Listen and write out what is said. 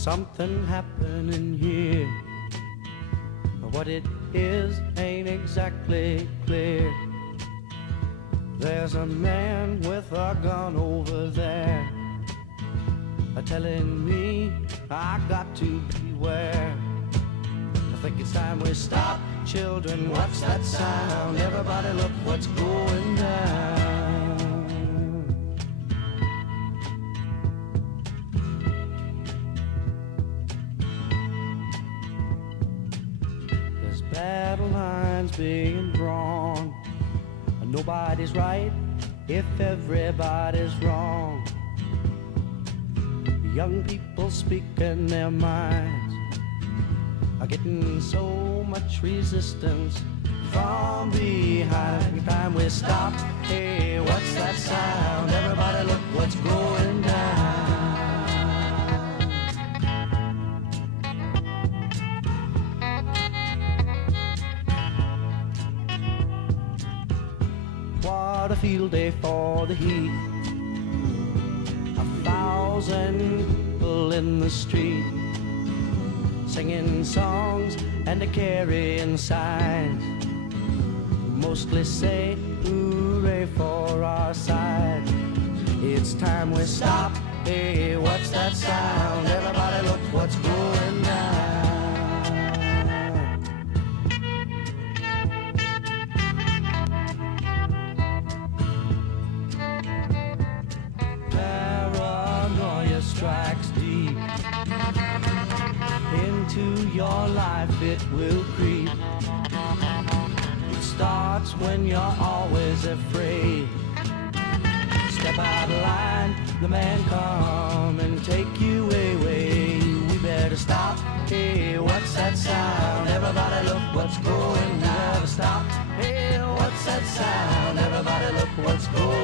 something happening here. What it is ain't exactly clear. There's a man with a gun over there, telling me I got to beware. I think it's time we stop. Children, what's that sound? Everybody look what's going down. There's battle lines being drawn. Nobody's right if everybody's wrong. Young people speaking their minds are getting so much resistance from behind. Time we stop. Hey, what's that sound? Everybody look what's going down. What a field day for the heat. 1,000 people in the street, singing songs and carrying signs, mostly say hooray for our side. It's time we stop. Hey, what's that sound? Everybody look what's going down. Paranoia strikes deep into your life, it will creep. It starts when you're always afraid. Step out of line, the man come and take you away. We better stop. Hey, what's that sound? Everybody look what's going down. We better stop. Hey, what's that sound? Everybody look what's going